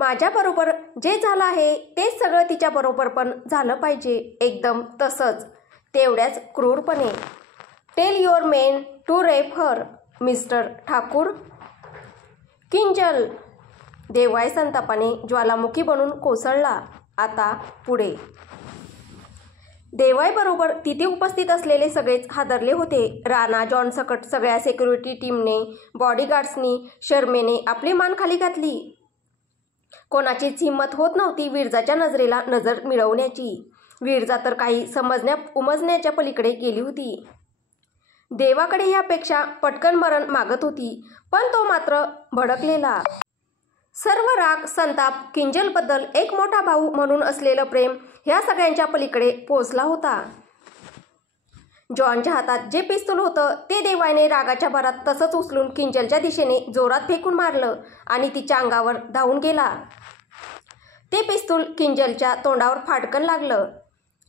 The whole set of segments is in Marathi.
माझ्याबरोबर जे झालं आहे तेच सगळं तिच्याबरोबर पण झालं पाहिजे, एकदम तसंच, तेवढ्याच क्रूरपणे. Tell your men to rape her, mister Thakur. Kinjal. Devay संतापाने ज्वालामुखी बनून कोसळला. आता पुढे. देवायबरोबर तिथे उपस्थित असलेले सगळेच हादरले होते. राणा जॉनसकट सगळ्या सिक्युरिटी टीमने, बॉडीगार्ड्सनी, शर्मेने आपली मान खाली घातली. कोणाचीच हिंमत होत नव्हती विरजाच्या नजरेला नजर मिळवण्याची. विरजा तर काही उमजण्याच्या पलीकडे गेली होती. देवाकडे यापेक्षा पटकन मरण मागत होती, पण तो मात्र भडकलेला. सर्व राग, संताप, किंजलबद्दल एक मोठा भाऊ म्हणून असलेलं प्रेम ह्या सगळ्यांच्या पलीकडे पोचला होता. जॉनच्या हातात जे पिस्तूल होतं ते देवायने रागाच्या भरात तसंच उचलून किंजलच्या दिशेने जोरात फेकून मारलं आणि तिच्या अंगावर धावून गेला. ते पिस्तूल किंजलच्या तोंडावर फाटकन लागलं.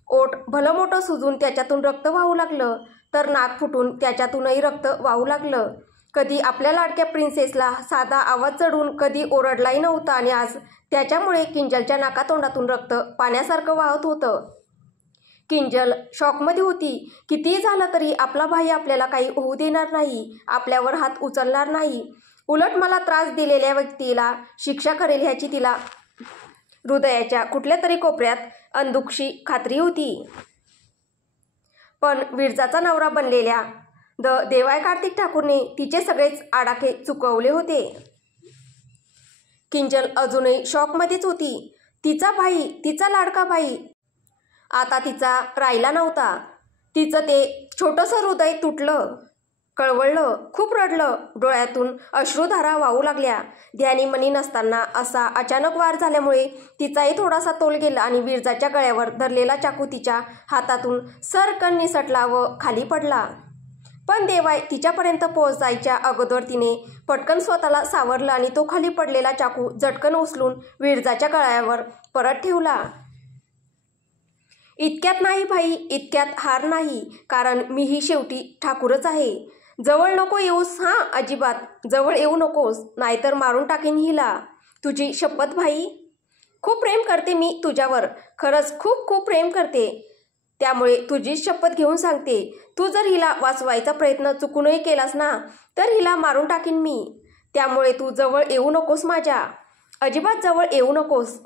ओठ भलं मोठं सुजून त्याच्यातून रक्त वाहू लागलं, तर नाक फुटून त्याच्यातूनही रक्त वाहू लागलं. कधी आपल्या लाडक्या प्रिन्सेसला साधा आवाज चढून कधी ओरडलाही नव्हता आणि आज त्याच्यामुळे किंजलच्या नाकातोंडातून रक्त पाण्यासारखं वाहत होतं. किंजल शॉकमध्ये होती. कितीही झालं तरी आपला भाई आपल्याला काही होऊ देणार नाही, आपल्यावर हात उचलणार नाही. उलट मला त्रास दिलेल्या व्यक्तीला शिक्षा करेल ह्याची तिला हृदयाच्या कुठल्या तरी कोपऱ्यात अंधुकशी खात्री होती. पण विरजाचा नवरा बनलेल्या देवाय कार्तिक ठाकूरने तिचे सगळेच आडाखे चुकवले होते. किंजल अजूनही शॉकमध्येच होती. तिचा भाई, तिचा लाडका भाई आता तिचा राहिला नव्हता. तिचं ते छोटंसं हृदय तुटलं, कळवळलं, खूप रडलं. डोळ्यातून अश्रुधारा वाहू लागल्या. ध्यानीमनी नसताना असा अचानक वार झाल्यामुळे तिचाही थोडासा तोल गेला आणि विरजाच्या गळ्यावर धरलेला चाकू तिच्या हातातून सरकन निसटला व खाली पडला. पण देवाय तिच्यापर्यंत पोहोचायच्या अगोदर तिने पटकन स्वतःला सावरलं आणि तो खाली पडलेला चाकू झटकन उचलून विरजाच्या गळ्यावर परत ठेवला. इतक्यात नाही भाई, इतक्यात हार नाही, कारण मीही शेवटी ठाकूरच आहे. जवळ नको येऊस, हां, अजिबात जवळ येऊ नकोस, नाहीतर मारून टाकीन हिला. तुझी शपथ भाई. खूप प्रेम करते मी तुझ्यावर, खरंच खूप खूप प्रेम करते. त्यामुळे तुझीच शपथ घेऊन सांगते, तू जर हिला वाचवायचा प्रयत्न चुकूनही केलास ना, तर हिला मारून टाकीन मी. त्यामुळे तू जवळ येऊ नकोस माझ्या, अजिबात जवळ येऊ नकोस.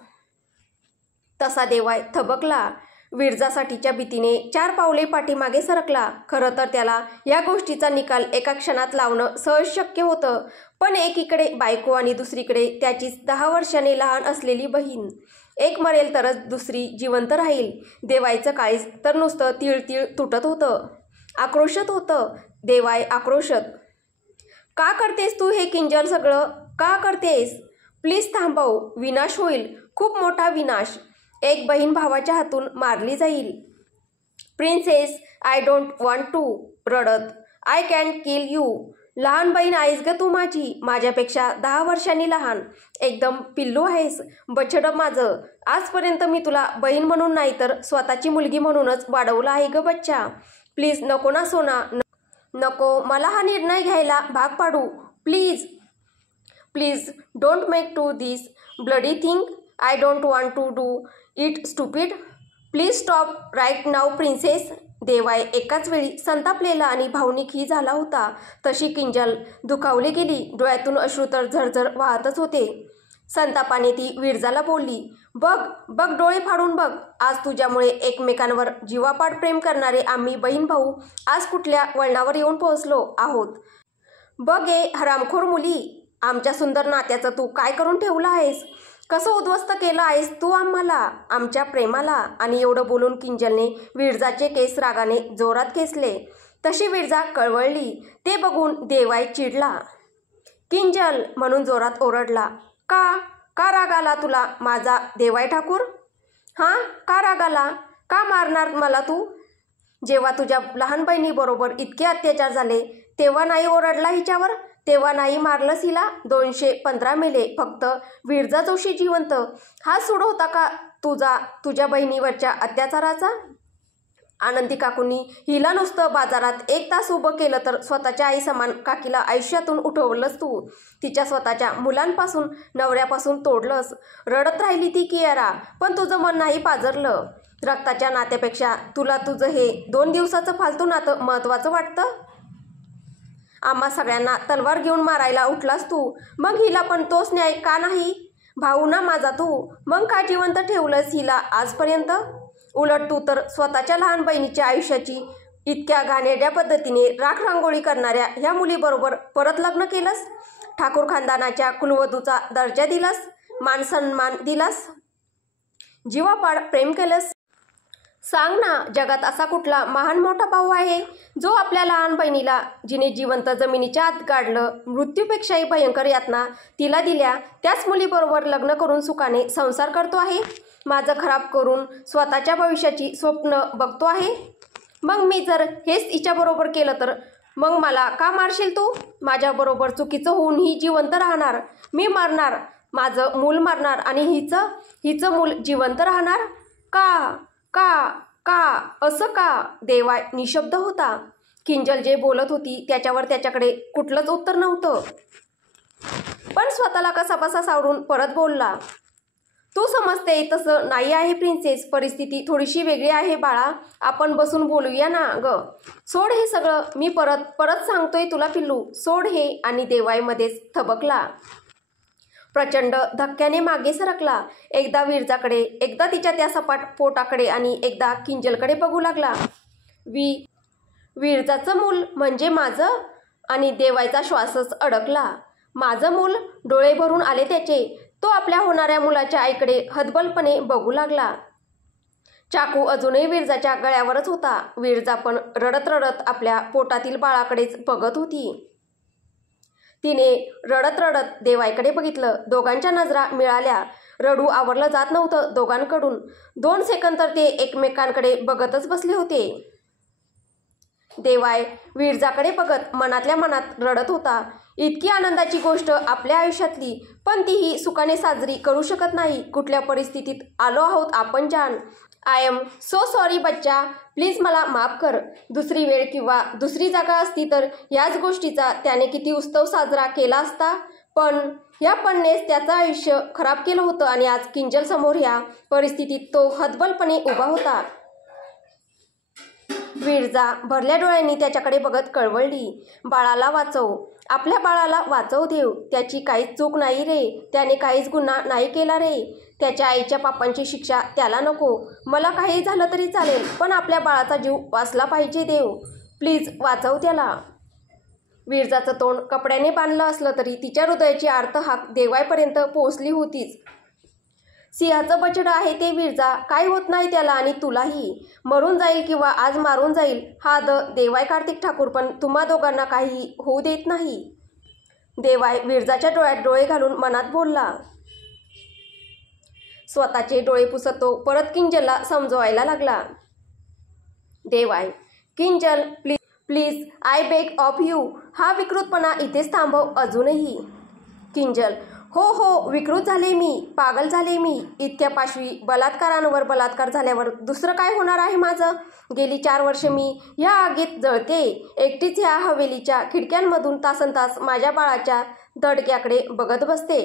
तसा देवाय थबकला. विरजासाठीच्या भीतीने 4 पावले पाठीमागे सरकला. खरं तर त्याला या गोष्टीचा निकाल एका क्षणात लावणं सहज शक्य होतं, पण एकीकडे बायको आणि दुसरीकडे त्याचीच 10 वर्षांनी लहान असलेली बहीण. एक मरेल तरच दुसरी जिवंत राहील. देवायचं काळीज तर नुसतं तिळतिळ तुटत होतं. आक्रोशत होतं देवाय, आक्रोशत. का करतेस तू हे किंजल सगळं, का करतेस? प्लीज थांबव, विनाश होईल, खूप मोठा विनाश. एक बहीण भावाच्या हातून मारली जाईल. Princess, I don't want to. रडत, आय कॅन किल यू. लहान बहीण आहेस ग तू माझी, माझ्यापेक्षा 10 वर्षांनी लहान. एकदम पिल्लू आहेस, बछडं माझं. आजपर्यंत मी तुला बहीण म्हणून नाही तर स्वतःची मुलगी म्हणूनच वाढवलं आहे ग बच्चा. प्लीज नको ना सोना, नको मला हा निर्णय घ्यायला भाग पाडू. Please please don't make to this bloody thing. I don't want to do it stupid. Please stop right now princess. Devay एकाच वेळी संतापलेला आणि भावनिकही झाला होता. तशी किंजल दुखावली गेली. डोळ्यातून अश्रू तर झरझर वाहतच होते. संतापाने ती विरजाला बोलली, बघ बघ, डोळे फाडून बघ. आज तुझ्यामुळे एकमेकांवर जीवापाड प्रेम करणारे आम्ही बहीण भाऊ आज कुठल्या वळणावर येऊन पोहोचलो आहोत. बघ ए हरामखोर मुली, आमच्या सुंदर नात्याचं तू काय करून ठेवलं आहेस. कसं उद्ध्वस्त केलं आहेस तू आम्हाला, आमच्या प्रेमाला. आणि एवढं बोलून किंजलने विरजाचे केस रागाने जोरात खेचले. तशी विरजा कळवळली. ते बघून देवाय चिडला. किंजल म्हणून जोरात ओरडला. का राग आला तुला माझा देवाय ठाकूर? हां, का राग आला? का मारणार मला तू? जेव्हा तुझ्या लहान बहिणीबरोबर इतके अत्याचार झाले तेव्हा नाही ओरडला हिच्यावर? तेव्हा नाही मारलंस हिला? 215 मेले, फक्त विरजा जोशी जिवंत. हा सूड होता का तुझ्या बहिणीवरच्या अत्याचाराचा? आनंदी काकूंनी हिला नुसतं बाजारात 1 तास उभं केलं तर स्वतःच्या आई समान काकीला आयुष्यातून उठवलंस तू. तिच्या स्वतःच्या मुलांपासून नवऱ्यापासून तोडलंस. रडत राहिली ती कियारा, पण तुझं मन नाही पाजरलं. रक्ताच्या नात्यापेक्षा तुला तुझं हे 2 दिवसाचं फालतू नातं महत्त्वाचं वाटतं. आम्हा सगळ्यांना तलवार घेऊन मारायला उठलास तू, मग हिला पण तोच न्याय का नाही? भाऊ ना माझा तू, मग का जिवंत ठेवलंस हिला आजपर्यंत? उलट तू तर स्वतःच्या लहान बहिणीच्या आयुष्याची इतक्या घाणेरड्या पद्धतीने राखरांगोळी करणाऱ्या ह्या मुलीबरोबर परत लग्न केलंस. ठाकूर खानदानाच्या कुलवधूचा दर्जा दिलास, मान सन्मान दिलास, जीवापाड प्रेम केलंस. सांग ना, जगात असा कुठला महान मोठा भाऊ आहे जो आपल्या लहान बहिणीला, जिने जिवंत जमिनीच्या आत गाडलं, मृत्यूपेक्षाही भयंकर यातना तिला दिल्या, त्याच मुलीबरोबर लग्न करून सुखाने संसार करतो आहे, माझं खराब करून स्वतःच्या भविष्याची स्वप्न बघतो आहे? मग मी जर हेच हिच्याबरोबर केलं तर मग मला का मारशील तू? माझ्याबरोबर चुकीचं होऊन ही जिवंत राहणार, मी मरणार, माझं मूल मरणार आणि हिचं मूल जिवंत राहणार? का का का असं का? देवाय निशब्द होता. किंजल जे बोलत होती त्याच्यावर त्याच्याकडे कुठलंच उत्तर नव्हतं. पण स्वतःला कसाबसा सावरून परत बोलला, तू समजते तसं नाही आहे प्रिन्सेस, परिस्थिती थोडीशी वेगळी आहे बाळा, आपण बसून बोलूया ना ग. सोड हे सगळं, मी परत सांगतोय तुला पिल्लू, सोड हे. आणि देवाईमध्येच थबकला. प्रचंड धक्क्याने मागे सरकला. एकदा विरजाकडे, एकदा तिच्या त्या सपाट पोटाकडे आणि एकदा किंजलकडे बघू लागला. विरजाचं मूल म्हणजे माझं? आणि देवायचा श्वासच अडकला. माझं मूल? डोळे भरून आले त्याचे. तो आपल्या होणाऱ्या मुलाच्या आईकडे हतबलपणे बघू लागला. चाकू अजूनही विरजाच्या गळ्यावरच होता. विरजा पण रडत रडत आपल्या पोटातील बाळाकडेच बघत होती. तिने रडत रडत देवाईकडे बघितलं. दोघांच्या नजरा मिळाल्या. रडू आवरलं जात नव्हतं दोघांकडून. 2 सेकंद तर ते एकमेकांकडे बघतच बसले होते. देवाय विरजाकडे बघत मनातल्या मनात रडत होता. इतकी आनंदाची गोष्ट आपल्या आयुष्यातली, पण तीही सुखाने साजरी करू शकत नाही. कुठल्या परिस्थितीत आलो आहोत आपण जान. आय एम सो सॉरी बच्चा, प्लीज मला माफ कर. दुसरी वेळ किंवा दुसरी जागा असती तर याच गोष्टीचा त्याने किती उत्सव साजरा केला असता. पण ह्या पणनेच त्याचं आयुष्य खराब केलं होतं आणि आज किंजल समोर ह्या परिस्थितीत तो हतबलपणे उभा होता. विरजा भरल्या डोळ्यांनी त्याच्याकडे बघत कळवळली, बाळाला वाचव, आपल्या बाळाला वाचव देव. त्याची काहीच चूक नाही रे, त्याने काहीच गुन्हा नाही केला रे. त्याच्या आईच्या पापांची शिक्षा त्याला नको. मला काही झालं तरी चालेल, पण आपल्या बाळाचा जीव वाचला पाहिजे देव, प्लीज वाचव त्याला. विरजाचं तोंड कपड्याने बांधलं असलं तरी तिच्या हृदयाची आर्त हाक देवायपर्यंत पोहोचली होतीच. सिंहाचं बछडं आहे ते विरजा, काय होत नाही त्याला आणि तुलाही. मरून जाईल किंवा आज मारून जाईल हा देवाय कार्तिक ठाकूर, पण तुम्हा दोघांना काही होऊ देत नाही. देवाय विरजाच्या डोळ्यात डोळे घालून मनात बोलला. स्वतःचे डोळे पुसत तो परत किंजलला समजवायला लागला. Devay, Kinjal please please, I beg of you, हा विकृतपणा इथेच थांबव अजूनही. किंजल, हो विकृत झाले मी, पागल झाले मी. इतक्या पाशवी बलात्कारांवर बलात्कार झाल्यावर दुसरं काय होणार आहे माझं? गेली 4 वर्ष मी ह्या आगीत जळते, एकटीच ह्या हवेलीच्या खिडक्यांमधून तासनतास माझ्या बाळाच्या दडक्याकडे बघत बसते.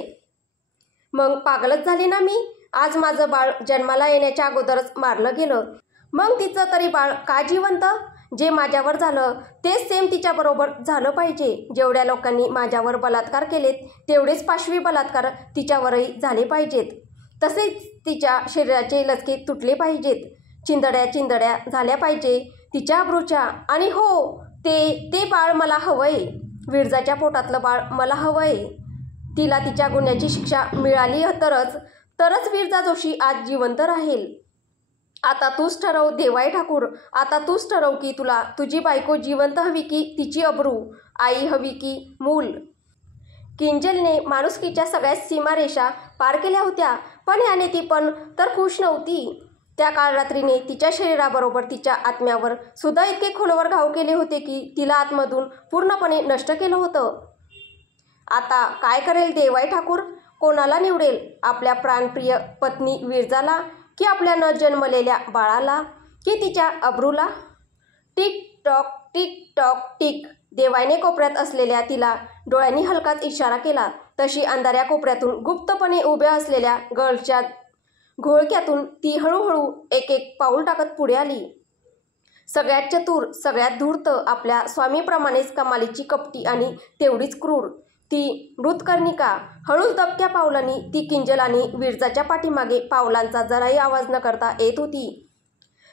मग पागलच झाले ना मी? आज माझं बाळ जन्माला येण्याच्या अगोदरच मारलं गेलं, मग तिचं तरी बाळ का जिवंत? जे माझ्यावर झालं तेच सेम तिच्याबरोबर झालं पाहिजे. जेवढ्या लोकांनी माझ्यावर बलात्कार केलेत तेवढेच पाशवी बलात्कार तिच्यावरही झाले पाहिजेत. तसेच तिच्या शरीराचे लचके तुटले पाहिजेत, चिंदड्या झाल्या पाहिजे तिच्या अब्रूच्या. आणि हो, ते बाळ मला हवंय, विरजाच्या पोटातलं बाळ मला हवंय. तिला तिच्या गुन्ह्याची शिक्षा मिळाली तरच विरजा जोशी आज जिवंत राहील. आता तूच ठरव देवाय ठाकूर, आता तूच ठरव की तुला तुझी बायको जिवंत हवी की तिची अब्रू, आई हवी की मूल. किंजलने माणुसकीच्या सगळ्या सीमारेषा पार केल्या होत्या, पण ह्याने ती पण तर खुश नव्हती. त्या काळरात्रीने तिच्या शरीराबरोबर तिच्या आत्म्यावर सुद्धा इतके खोलवर घाव केले होते की तिला आतमधून पूर्णपणे नष्ट केलं होतं. आता काय करेल देवाय ठाकूर? कोणाला निवडेल? आपल्या प्राणप्रिय पत्नी विरजाला की आपल्या न जन्मलेल्या बाळाला? की तिच्या अब्रूला? Tick tock tick tock tick. देवाईने कोपऱ्यात असलेल्या तिला डोळ्यांनी हलकाच इशारा केला. तशी अंधाऱ्या कोपऱ्यातून गुप्तपणे उभ्या असलेल्या गर्ल्सच्या घोळक्यातून ती हळूहळू एक एक पाऊल टाकत पुढे आली. सगळ्यात चतुर, सगळ्यात धूर्त, आपल्या स्वामीप्रमाणेच कमालीची कपटी आणि तेवढीच क्रूर ती मृतकर्णिका. हळूच दबक्या पावलांनी ती किंजल आणि विरजाच्या पाठीमागे पावलांचा जराही आवाज न करता येत होती.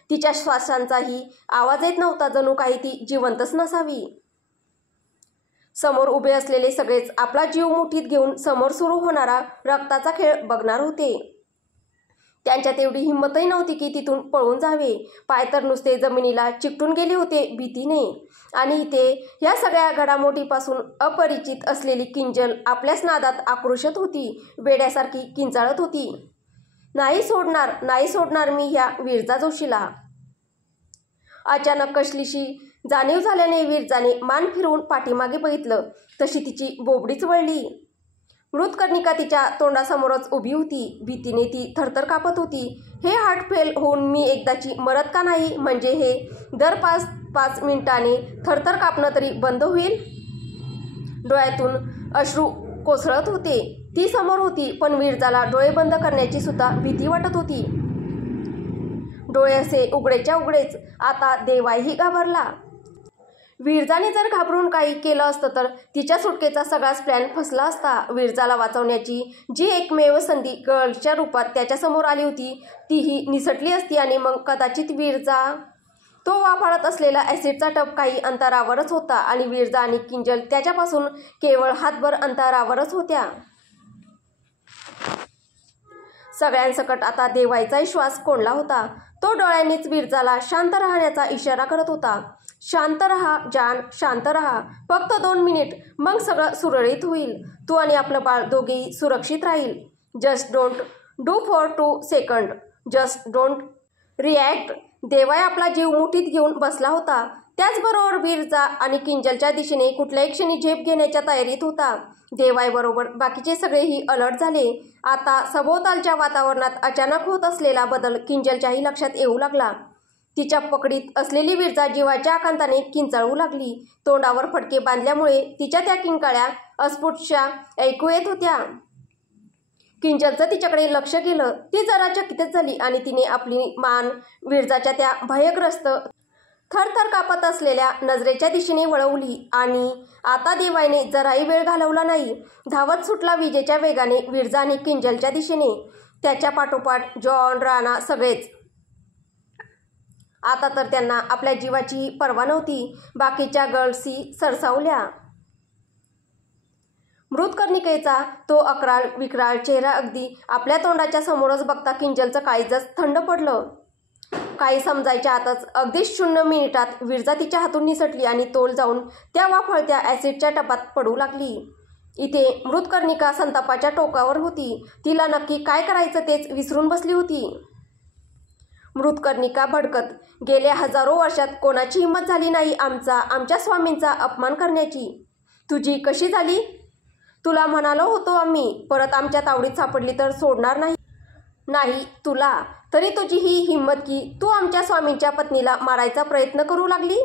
तिच्या श्वासांचाही आवाज येत नव्हता, जणू काही ती जिवंतच नसावी. समोर उभे असलेले सगळेच आपला जीव मुठीत घेऊन समोर सुरू होणारा रक्ताचा खेळ बघणार होते. त्यांच्यात एवढी हिंमतही नव्हती की तिथून पळून जावे. पाय तर नुसते जमिनीला चिकटून गेले होते भीतीने. आणि इथे या सगळ्या घडामोडीपासून अपरिचित असलेली किंजल आपल्याच नादात आक्रोशत होती, वेड्यासारखी किंचाळत होती. नाही सोडणार, नाही सोडणार मी ह्या विरजा जोशीला. अचानक कसलीशी जाणीव झाल्याने विरजाने मान फिरवून पाठीमागे बघितलं. तशी तिची बोबडीच वळली. मृतकर्णिका तिच्या तोंडासमोरच उभी होती. भीतीने ती थरथर कापत होती. हे हार्ट फेल होऊन मी एकदाची मरत का नाही? म्हणजे हे दर 5-5 मिनिटांनी थरथर कापणं तरी बंद होईल? डोळ्यातून अश्रू कोसळत होते. ती समोर होती, पण विरजाला डोळे बंद करण्याची सुद्धा भीती वाटत होती. डोळे असे उघडेच्या उघडेच. आता देवाईही घाबरला. विरजाने जर घाबरून काही केलं असतं तर तिच्या सुटकेचा सगळाच प्लॅन फसला असता. विरजाला वाचवण्याची जी एकमेव संधी गर्ल्सच्या रूपात त्याच्यासमोर आली होती, तीही निसटली असती. आणि मग कदाचित विरजा. तो वाफाळत असलेला ॲसिडचा टब काही अंतरावरच होता आणि विरजा आणि किंजल त्याच्यापासून केवळ हातभर अंतरावरच होत्या. सगळ्यांसकट आता देवाईचाही श्वास कोंडला होता. तो डोळ्यांनीच विरजाला शांत राहण्याचा इशारा करत होता. शांत रहा जान, शांत रहा. फक्त 2 मिनिट, मग सगळं सुरळीत होईल. तू आणि आपलं बाळ दोघेही सुरक्षित राहील. Just don't do for 2 second. Just don't react. देवाई आपला जीव मुठीत घेऊन बसला होता. त्याचबरोबर विरजा आणि किंजलच्या दिशेने कुठल्याही क्षणी झेप घेण्याच्या तयारीत होता. देवाईबरोबर बाकीचे सगळेही अलर्ट झाले. आता सभोवतालच्या वातावरणात अचानक होत असलेला बदल किंजलच्याही लक्षात येऊ लागला. तिच्या पकडीत असलेली विरजा जीवाच्या आकांताने किंचाळू लागली. तोंडावर फटके बांधल्यामुळे तिच्या त्या किंकाळ्या अस्फुटशा ऐकू येत होत्या. किंजलचं तिच्याकडे लक्ष गेलं. ती जरा चकितच झाली आणि तिने आपली मान विरजाच्या त्या भयग्रस्त, थरथर कापत असलेल्या नजरेच्या दिशेने वळवली. आणि आता देवाईने जराही वेळ घालवला नाही. धावत सुटला विजेच्या वेगाने विरजा आणि किंजलच्या दिशेने. त्याच्या पाठोपाठ जॉन, राणा सगळेच. आता तर त्यांना आपल्या जीवाची पर्वा नव्हती. बाकीच्या गर्ल्सही सरसावल्या. मृतकर्णिकेचा तो अकराळ विक्राळ चेहरा अगदी आपल्या तोंडाच्या समोरच बघता किंजलचं काळीजच थंड पडलं. काही समजायच्या आतच अगदीच 0 मिनिटात विरजा तिच्या हातून निसटली आणि तोल जाऊन त्या वाफळत्या ॲसिडच्या टबात पडू लागली. इथे मृतकर्णिका संतापाच्या टोकावर होती. तिला नक्की काय करायचं तेच विसरून बसली होती. मृतकर्णिका भडकत, गेल्या हजारो वर्षात कोणाची हिंमत झाली नाही आमच्या स्वामींचा अपमान करण्याची. तुझी कशी झाली? तुला म्हणालो होतो आम्ही, परत आमच्या तावडीत सापडली तर सोडणार नाही तुला. तरी तुझी ही हिंमत की तू आमच्या स्वामींच्या पत्नीला मारायचा प्रयत्न करू लागली.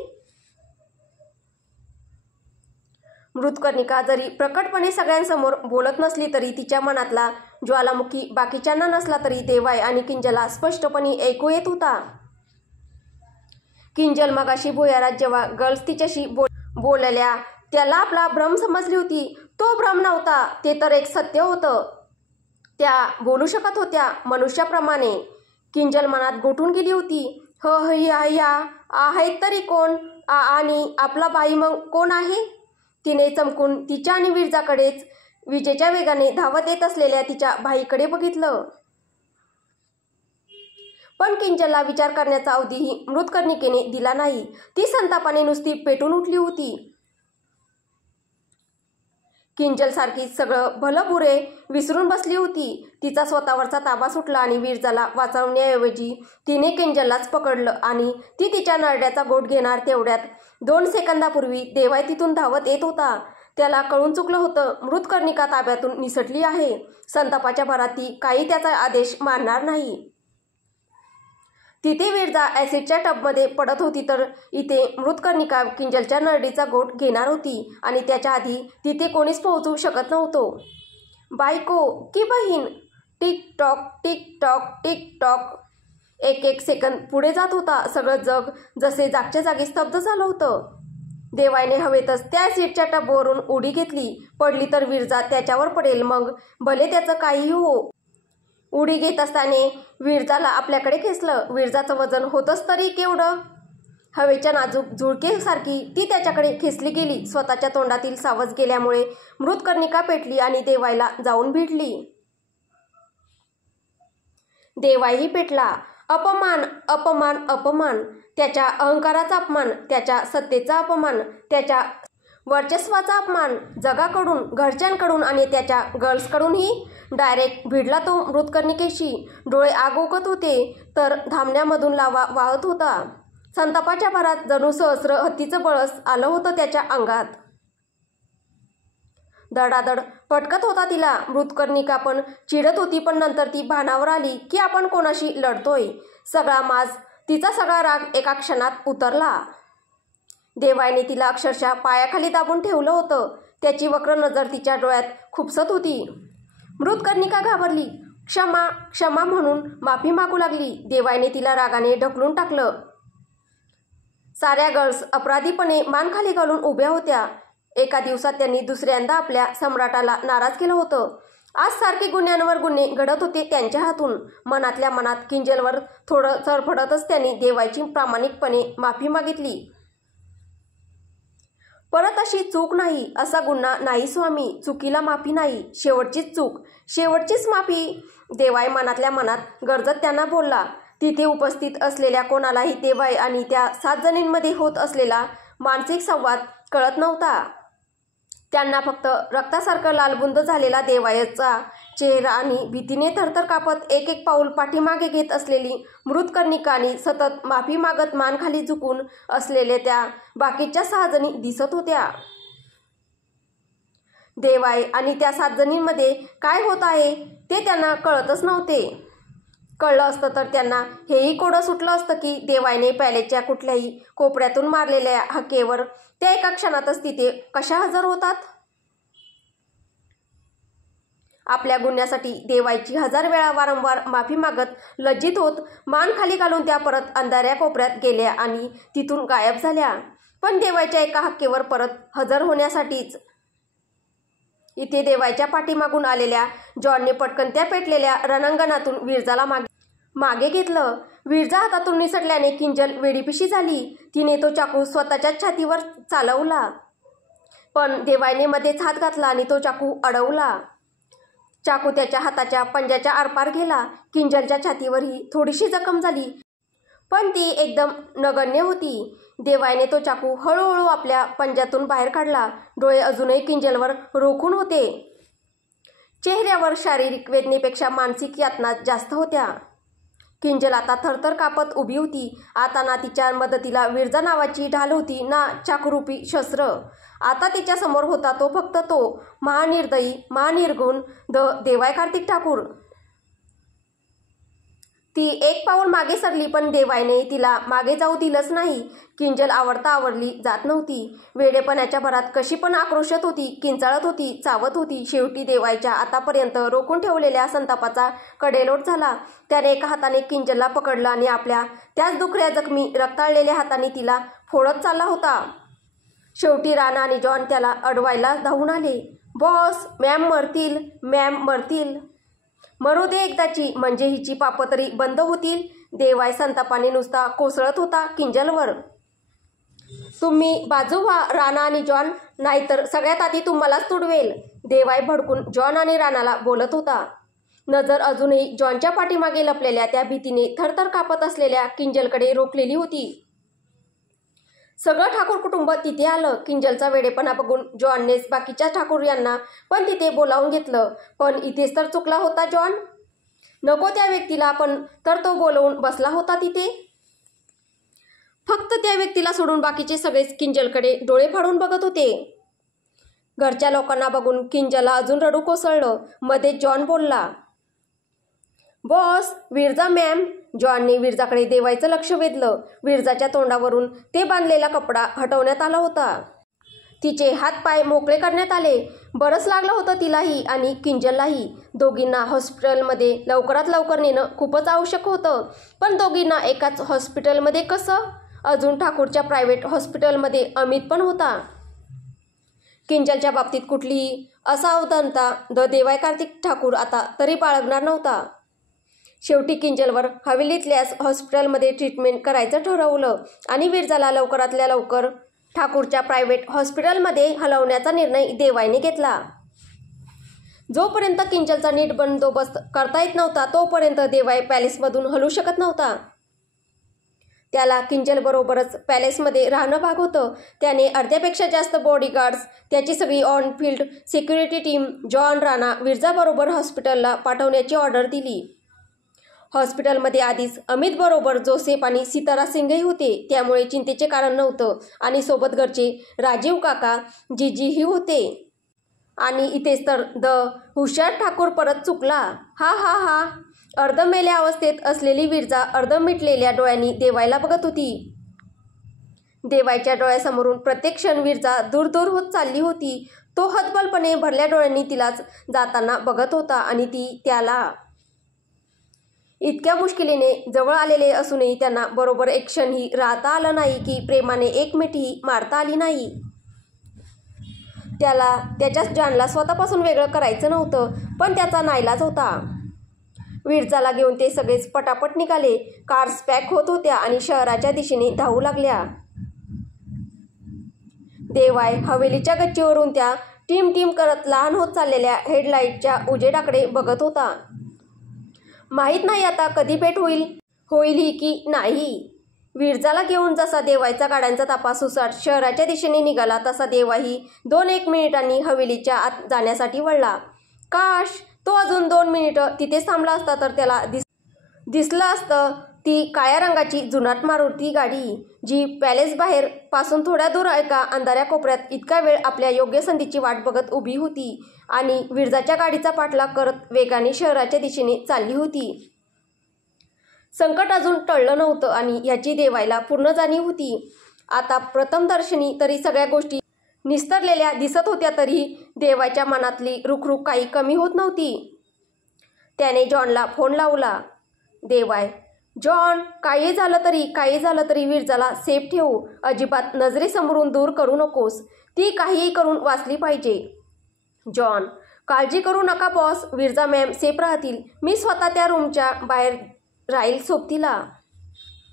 मृतकर्णिका जरी प्रकटपणे सगळ्यांसमोर बोलत नसली तरी तिच्या मनातला ज्वालामुखी बाकीच्यांना नसला तरी देवाई आणि किंजलला स्पष्टपणे ऐकू येत होता. किंजल मगाशी भुयारात जेव्हा गर्ल्स तिच्याशी बोलल्या त्याला आपला भ्रम समजली होती. तो भ्रम नव्हता, ते तर एक सत्य होतं. त्या बोलू शकत होत्या मनुष्याप्रमाणे. किंजल मनात गोठून गेली होती. या आहेत तरी कोण? आणि आपला बाई मग कोण आहे? तिने चमकून तिच्या आणि विरजाकडेच विजेच्या वेगाने धावत येत असलेल्या तिच्या भाईकडे बघितलं. पण किंजलला विचार करण्याचा अवधीही मृतकर्णिकेने दिला नाही. ती संतापाने नुसती पेटून उठली होती. किंजल सारखीच सगळं भलं बुरे विसरून बसली होती. तिचा स्वतःवरचा ताबा सुटला आणि विरजाला वाचवण्याऐवजी तिने किंजललाच पकडलं आणि ती तिच्या नरड्याचा गोट घेणार तेवढ्यात 2 सेकंदापूर्वी देवाई तिथून धावत येत होता. त्याला कळून चुकलं होतं. मृतकर्णिका ताब्यातून निसटली आहे. संतापाच्या भरात ती काही त्याचा आदेश मानणार नाही. तिथे विरजा ॲसिडच्या टबमध्ये पडत होती तर इथे मृतकर्णिका किंजलच्या नरडीचा गोट घेणार होती आणि त्याच्या आधी तिथे कोणीच पोहोचू शकत नव्हतं. बायको की बहीण? Tick tock tick tock tick talk. एक एक सेकंद पुढे जात होता. सगळं जग जसे जागच्या जागी स्तब्ध झालं होतं. देवाईने हवेतच त्या ॲसिडच्या टबवरून उडी घेतली. पडली तर विरजा त्याच्यावर पडेल, मग भले त्याचं काहीही हो. उडी घेत असताना विरजाला आपल्याकडे खेचलं. विरजाचं वजन होतंच तरी केवढं. हवेच्या नाजूक झुळकेसारखी ती त्याच्याकडे खेचली गेली. स्वतःच्या तोंडातील सावज गेल्यामुळे मृतकर्णिका पेटली आणि देवाईला जाऊन भिडली. देवाईही पेटला. अपमान अपमान अपमान. त्याच्या अहंकाराचा अपमान, त्याच्या सत्तेचा अपमान, त्याच्या वर्चस्वाचा अपमान. जगाकडून, घरच्यांकडून आणि त्याच्या गर्ल्सकडूनही. डायरेक्ट भिडला तो मृतकर्णिकेशी. डोळे आग ओकत होते तर धामण्यामधून लावा वाहत होता. संतापाच्या भरात जणू सहस्र हत्तीचं बळस आलं होतं त्याच्या अंगात. धडाधड पटकत होता तिला. मृतकर्णिका पण चिडत होती, पण नंतर ती भानावर आली की आपण कोणाशी लढतोय. सगळा माज, तिचा सगळा राग एका क्षणात उतरला. देवाईने तिला अक्षरशः पायाखाली दाबून ठेवलं होतं. त्याची वक्र नजर तिच्या डोळ्यात खुपसत होती. मृतकर्णिका घाबरली. क्षमा क्षमा म्हणून माफी मागू लागली. देवाईने तिला रागाने ढकलून टाकलं. साऱ्या गर्ल्स अपराधीपणे मान खाली घालून उभ्या होत्या. एका दिवसात त्यांनी दुसऱ्यांदा आपल्या सम्राटाला नाराज केलं होतं. आज सारखे गुन्ह्यांवर गुन्हे घडत होते त्यांच्या हातून. मनातल्या मनात किंजलवर थोडं चरफडतच त्यांनी देवाईची प्रामाणिकपणे माफी मागितली. परत अशी चूक नाही, असा गुन्हा नाही स्वामी. चुकीला माफी नाही, शेवटचीच चूक, शेवटचीच माफी. देवाई मनातल्या मनात गरजत त्यांना बोलला. तिथे उपस्थित असलेल्या कोणालाही देवाई आणि त्या 7 जणींमध्ये होत असलेला मानसिक संवाद कळत नव्हता. त्यांना फक्त रक्तासारखं लालबुंद झालेला देवाईचा चेहरा आणि भीतीने थरथर कापत एक एक पाऊल पाठीमागे घेत असलेली मृतकर्णिका आणि सतत माफी मागत मान खाली झुकून असलेल्या त्या बाकीच्या 6 जणी दिसत होत्या. देवाई आणि त्या 7 जणींमध्ये काय होत आहे ते त्यांना कळतच नव्हते. कळलं असतं तर त्यांना हेही कोडं सुटलं असतं की देवाईने पॅलेसच्या कुठल्याही कोपऱ्यातून मारलेल्या हक्केवर त्या एका क्षणातच तिथे कशा हजर होतात. आपल्या गुन्ह्यासाठी देवाईची 1000 वेळा वारंवार माफी मागत लज्जित होत मान खाली घालून त्या परत अंधाऱ्या कोपऱ्यात गेल्या आणि तिथून गायब झाल्या. पण देवाईच्या एका हक्केवर परत हजर होण्यासाठीच. इथे देवाईच्या पाठीमागून आलेल्या जॉनने पटकन त्या पेटलेल्या रणांगणातून विरजाला मागे घेतलं. विरजा हातातून निसटल्याने किंजल वेडीपिशी झाली. तिने तो चाकू स्वतःच्याच छातीवर चालवला, पण देवाईने मध्येच हात घातला आणि तो चाकू अडवला. चाकू त्याच्या हाताच्या पंजाच्या आरपार गेला. किंजलच्या छातीवरही थोडीशी जखम झाली, पण ती एकदम नगण्य होती. देवाईने तो चाकू हळूहळू आपल्या पंजातून बाहेर काढला. डोळे अजूनही किंजलवर रोखून होते. चेहऱ्यावर शारीरिक वेदनेपेक्षा मानसिक यातना जास्त होत्या. किंजल आता थरथर कापत उभी होती. आता ना तिच्या मदतीला विरजा नावाची ढाल होती, ना चाकूरूपी शस्त्र. आता तिच्या समोर होता तो फक्त तो महानिर्दयी, महानिर्गुण देवाई कार्तिक ठाकूर. ती एक पाऊल मागे सरली, पण देवाईने तिला मागे जाऊ दिलंच नाही. किंजल आवरता आवरली जात नव्हती. वेडेपणाच्या भरात कशी पण आक्रोशत होती, किंचाळत होती, चावत होती. शेवटी देवाईच्या आतापर्यंत रोखून ठेवलेल्या संतापाचा कडेलोट झाला. त्याने एका हाताने किंजलला पकडलं आणि आपल्या त्याच दुखऱ्या जखमी रक्ताळलेल्या हाताने तिला फोडत चालला होता. शेवटी राणा आणि जॉन त्याला अडवायला धावून आले. बॉस, मॅम मरतील, मॅम मरतील. मरू दे एकदाची, म्हणजे हिची पापं तरी बंद होतील. देवाई संतापाने नुसता कोसळत होता किंजलवर. तुम्ही बाजू व्हा राणा आणि जॉन, नाहीतर सगळ्यात आधी तुम्हालाच तुडवेल. देवाई भडकून जॉन आणि राणाला बोलत होता. नजर अजूनही जॉनच्या पाठीमागे लपलेल्या त्या भीतीने थरथर कापत असलेल्या किंजलकडे रोखलेली होती. सगळं ठाकूर कुटुंब तिथे आलं. किंजलचा वेडेपणा बघून जॉननेच बाकीच्या ठाकूर यांना पण तिथे बोलावून घेतलं. पण इथेच तर चुकला होता जॉन. नको त्या व्यक्तीला, पण तर तो बोलवून बसला होता तिथे. फक्त त्या व्यक्तीला सोडून बाकीचे सगळेच किंजलकडे डोळे फाडून बघत होते. घरच्या लोकांना बघून किंजलला अजून रडू कोसळलं. मध्ये जॉन बोलला, बॉस, विरजा मॅम. जॉनने विरजाकडे देवायचं लक्ष वेधलं. विरजाच्या तोंडावरून ते बांधलेला कपडा हटवण्यात आला होता. तिचे हातपाय मोकळे करण्यात आले. बरंच लागलं होतं तिलाही आणि किंजललाही. दोघींना हॉस्पिटलमध्ये लवकरात लवकर नेणं खूपच आवश्यक होतं. पण दोघींना एकाच हॉस्पिटलमध्ये कसं? अजून ठाकूरच्या प्रायव्हेट हॉस्पिटलमध्ये अमित पण होता. किंजलच्या बाबतीत कुठलीही असावधानता देवाय कार्तिक ठाकूर आता तरी बाळगणार नव्हता. शेवटी किंजलवर हवेलीतल्याच हॉस्पिटलमध्ये ट्रीटमेंट करायचं ठरवलं आणि विरजाला लवकरातल्या लवकर ठाकूरच्या प्रायव्हेट हॉस्पिटलमध्ये हलवण्याचा निर्णय देवायने घेतला. जोपर्यंत किंजलचा नीट बंदोबस्त करता येत नव्हता तोपर्यंत देवाय पॅलेसमधून हलू शकत नव्हता. त्याला किंजलबरोबरच पॅलेसमध्ये राहणं भाग होतं. त्याने अर्ध्यापेक्षा जास्त बॉडीगार्ड्स, त्याची सगळी on field security team John Rana विरजाबरोबर हॉस्पिटलला पाठवण्याची ऑर्डर दिली. हॉस्पिटलमध्ये आधीच अमितबरोबर जोसेफ आणि सितारा सिंगही होते, त्यामुळे चिंतेचे कारण नव्हतं. आणि सोबत घरचे राजीव काका, जीजीही होते. आणि इथेच तर हुशार ठाकूर परत चुकला. हा हा हा. अर्धमेल्या अवस्थेत असलेली विरजा अर्धमिटलेल्या डोळ्यांनी देवायला बघत होती. देवायच्या डोळ्यासमोरून प्रत्येक क्षण विरजा दूर दूर होत चालली होती. तो हतबलपणे भरल्या डोळ्यांनी तिलाच जाताना बघत होता आणि ती त्याला. इतक्या मुश्किलीने जवळ आलेले असूनही त्यांना बरोबर एक क्षणही राहता आलं नाही की प्रेमाने एक मिठीही मारता आली नाही. त्याला त्याच्या जॉनला स्वतःपासून वेगळं करायचं नव्हतं, पण त्याचा नाईलाज होता. विरजाला घेऊन ते सगळेच पटापट निघाले. कार्स पॅक होत होत्या आणि शहराच्या दिशेने धावू लागल्या. देवाय हवेलीच्या गच्चीवरून त्या टीम टीम करत लहान होत चाललेल्या हेडलाईटच्या उजेडाकडे बघत होता. माहीत नाही आता कधी भेट होईल की नाही. विरजाला घेऊन जसा देवायचा गाड्यांचा ताफा सुसाट शहराच्या दिशेने निघाला तसा देवाही 2-1 मिनिटांनी हवेलीच्या आत जाण्यासाठी वळला. काश तो अजून 2 मिनिटं तिथेच थांबला असता तर त्याला दिसलं असतं ती काळ्या रंगाची जुनाट मारुती गाडी, जी पॅलेस बाहेर पासून थोड्या दूर एका अंधाऱ्या कोपऱ्यात इतका वेळ आपल्या योग्य संधीची वाट बघत उभी होती आणि विरजाच्या गाडीचा पाठलाग करत वेगाने शहराच्या दिशेने चालली होती. संकट अजून टळलं नव्हतं आणि याची देवायला पूर्ण जाणीव होती. आता प्रथमदर्शनी तरी सगळ्या गोष्टी निस्तरलेल्या दिसत होत्या, तरी देवाच्या मनातली रुखरुख काही कमी होत नव्हती. त्याने जॉनला फोन लावला. देवाय, जॉन, काही झालं तरी विरजाला सेफ ठेवू. अजिबात नजरेसमोरून दूर करू नकोस. ती काहीही करून वाचली पाहिजे. जॉन, काळजी करू नका बॉस. विरजा मॅम सेफ राहतील. मी स्वतः त्या रूमच्या बाहेर राहील सोबतीला.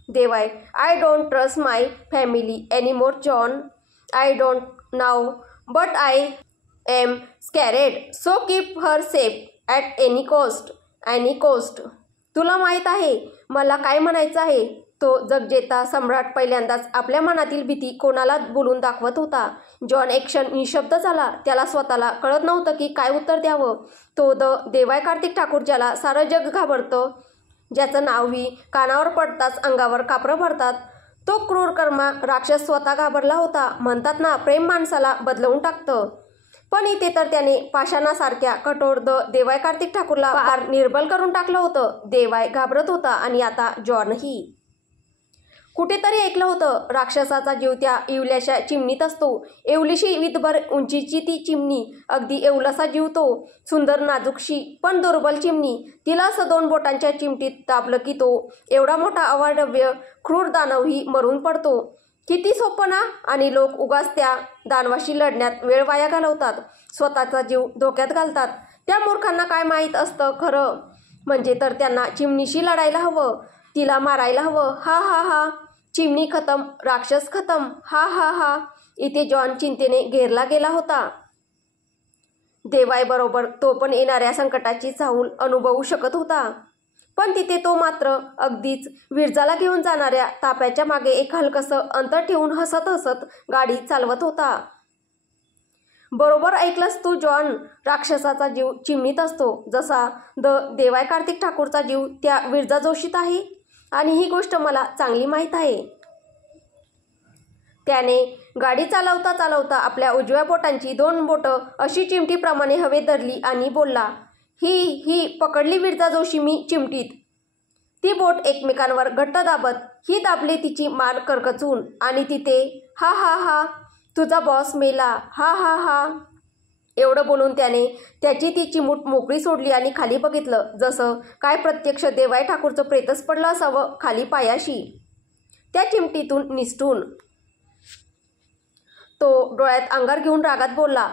Devay, I don't trust my family anymore John. I don't know but I am scared. So keep her safe at any cost. तुला माहीत आहे मला काय म्हणायचं आहे. तो जगजेता सम्राट पहिल्यांदाच आपल्या मनातील भीती कोणाला बोलून दाखवत होता. जॉन एक क्षण निशब्द झाला. त्याला स्वतःला कळत नव्हतं की काय उत्तर द्यावं. तो देवाय कार्तिक ठाकूर, ज्याला सारं जग घाबरतं, ज्याचं नावही कानावर पडताच अंगावर कापरं भरतात, तो क्रूर कर्मा राक्षस स्वतः घाबरला होता. म्हणतात ना, प्रेम माणसाला बदलवून टाकतं. पण इथे तर त्याने पाषाणासारख्या कठोर देवाय कार्तिक ठाकूरला फार निर्बल करून टाकलं होतं. देवाय घाबरत होता आणि आता जॉनही. कुठेतरी ऐकलं होतं, राक्षसाचा जीव त्या इवल्याशा चिमणीत असतो. एवलीशी विधभर उंचीची ती चिमणी, अगदी एवलासा जीव तो. सुंदर नाजूकशी पण दुर्बल चिमणी. तिला असं 2 बोटांच्या चिमटीत दाबलं की तो एवढा मोठा अवाढव्य क्रूर दानवही मरून पडतो. किती सोपं ना. आणि लोक उगाच त्या दानवाशी लढण्यात वेळ वाया घालवतात, स्वतःचा जीव धोक्यात घालतात. त्या मूर्खांना काय माहीत असतं खरं म्हणजे तर त्यांना चिमणीशी लढायला हवं, तिला मारायला हवं. हा हा हा. चिमणी खतम, राक्षस खतम. हा हा हा. इथे जॉन चिंतेने घेरला गेला होता. देवाय बरोबर तो पण येणाऱ्या संकटाची चाहूल अनुभवू शकत होता. पण तिथे तो मात्र अगदीच विरजाला घेऊन जाणाऱ्या ताफ्याच्या मागे एक हलकसं अंतर ठेवून हसत हसत गाडी चालवत होता. बरोबर ऐकलंस तू जॉन. राक्षसाचा जीव चिमणीत असतो, जसा देवाय कार्तिक ठाकूरचा जीव त्या विरजा जोशीत आहे. आणि ही गोष्ट मला चांगली माहीत आहे. त्याने गाडी चालवता चालवता आपल्या उजव्या बोटांची 2 बोटं अशी चिमटीप्रमाणे हवेत धरली आणि बोलला, ही पकडली विरजा जोशी मी चिमटीत. ती बोट एकमेकांवर घट्ट दाबत, ही दाबली तिची मान करकचून. आणि तिथे हा हा हा, तुझा बॉस मेला, हा हा हा. एवढं बोलून त्याने त्याची ती चिमूट मोकळी सोडली आणि खाली बघितलं, जसं काय प्रत्यक्ष देवाय ठाकूरचं प्रेतच पडलं असावं खाली पायाशी. त्या चिमटीतून निसटून तो डोळ्यात अंगार घेऊन रागात बोलला,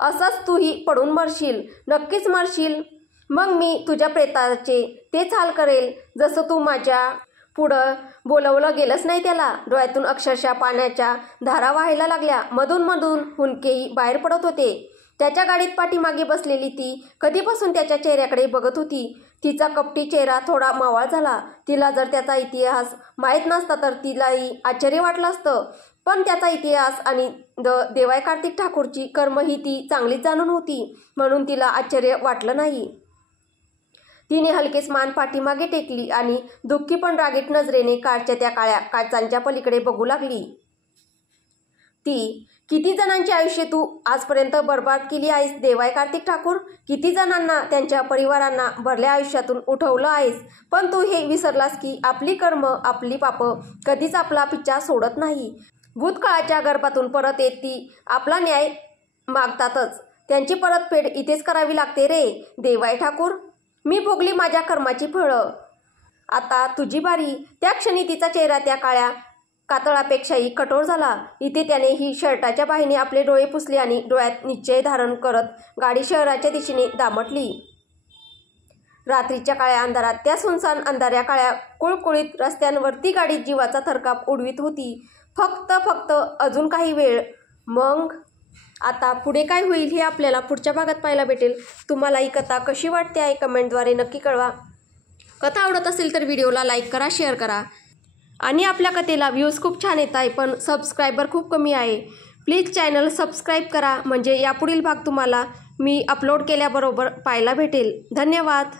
असाच तूही पडून मरशील, नक्कीच मरशील. मग मी तुझ्या प्रेताचे तेच हाल करेल, जसं तू माझ्या पुढं बोलवलं गेलंच नाही त्याला. डोळ्यातून अक्षरशः पाण्याच्या धारा व्हायला लागल्या. मधून मधून हुंदकेही बाहेर पडत होते. त्याच्या गाडीत पाठीमागे बसलेली ती कधीपासून त्याच्या चेहऱ्याकडे बघत होती. तिचा कपटी चेहरा थोडा मावळ झाला. तिला जर त्याचा इतिहास माहीत नसता तर तिलाही आश्चर्य वाटलं असतं, पण त्याचा इतिहास आणि देवाय कार्तिक ठाकूरची कर्म ही ती चांगलीच जाणून होती, म्हणून तिला आश्चर्य वाटलं नाही. तिने हलकेच मान पाठीमागे टेकली आणि दुःखी पण रागीट नजरेने कारच्या त्या काळ्या काचांच्या पलीकडे बघू लागली. ती किती जणांची आयुष्य तू आजपर्यंत बर्बाद केली आहेस देवाय कार्तिक ठाकूर. किती जणांना त्यांच्या परिवारांना भरल्या आयुष्यातून उठवलं आहेस. पण तू हे विसरलास की आपली कर्म, आपली पापं कधीच आपला पिच्छा सोडत नाही. भूतकाळाच्या गर्भातून परत येत ती आपला न्याय मागतातच. त्यांची परतफेड इथेच करावी लागते रे देवाय ठाकूर. मी भोगली माझ्या कर्माची फळं, आता तुझी बारी. त्या क्षणी तिचा चेहरा त्या काळ्या कातळापेक्षाही कठोर झाला. इथे त्याने ही शर्टाच्या बाहीने आपले डोळे पुसले आणि डोळ्यात निश्चय धारण करत गाडी शहराच्या दिशेने दामटली. रात्रीच्या काळ्या अंधारात, त्या सुनसान अंधाऱ्या काळ्या कुळकुळीत रस्त्यांवर ती गाडी जीवाचा थरकाप उडवीत होती. फक्त अजून काही वेळ, मग आता पुढे काय होईल हे आपल्याला पुढच्या भागात पाहायला भेटेल. तुम्हाला ही कथा कशी वाटते आहे कमेंटद्वारे नक्की कळवा. कथा आवडत असेल तर व्हिडिओला लाईक करा, शेअर करा. आणि आपल्या कथेला व्ह्यूज खूप छान येत आहे, पण सबस्क्रायबर खूप कमी आहे. प्लीज चॅनल सबस्क्राईब करा, म्हणजे यापुढील भाग तुम्हाला मी अपलोड केल्याबरोबर पाहायला भेटेल. धन्यवाद.